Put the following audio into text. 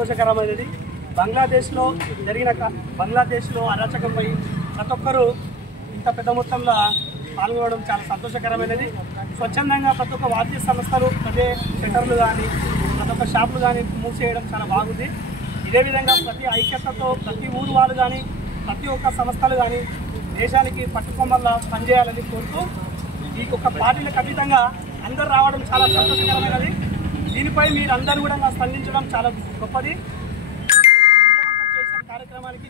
సంతోషకరమైనది. బంగ్లాదేశ్లో అరాచకంపై ప్రతి ఒక్కరూ ఇంత పెద్ద మొత్తంలో పాల్గొనడం చాలా సంతోషకరమైనది. స్వచ్ఛందంగా ప్రతి ఒక్క వాద్య సంస్థలు ప్రతి సెంటర్లు కానీ ప్రతి ఒక్క షాపులు కానీ మూసేయడం చాలా బాగుంది. ఇదే విధంగా ప్రతి ఐక్యతతో ప్రతి ఊరు వాళ్ళు కానీ ప్రతి ఒక్క సంస్థలు కానీ దేశానికి పట్టుకొమ్మల్లా పనిచేయాలని కోరుతూ ఈ యొక్క పార్టీలకు అతీతంగా అందరూ రావడం చాలా సంతోషకరమైనది. దీనిపై మీరు అందరూ కూడా స్పందించడం చాలా గొప్పది. విజయవంతం చేసిన కార్యక్రమానికి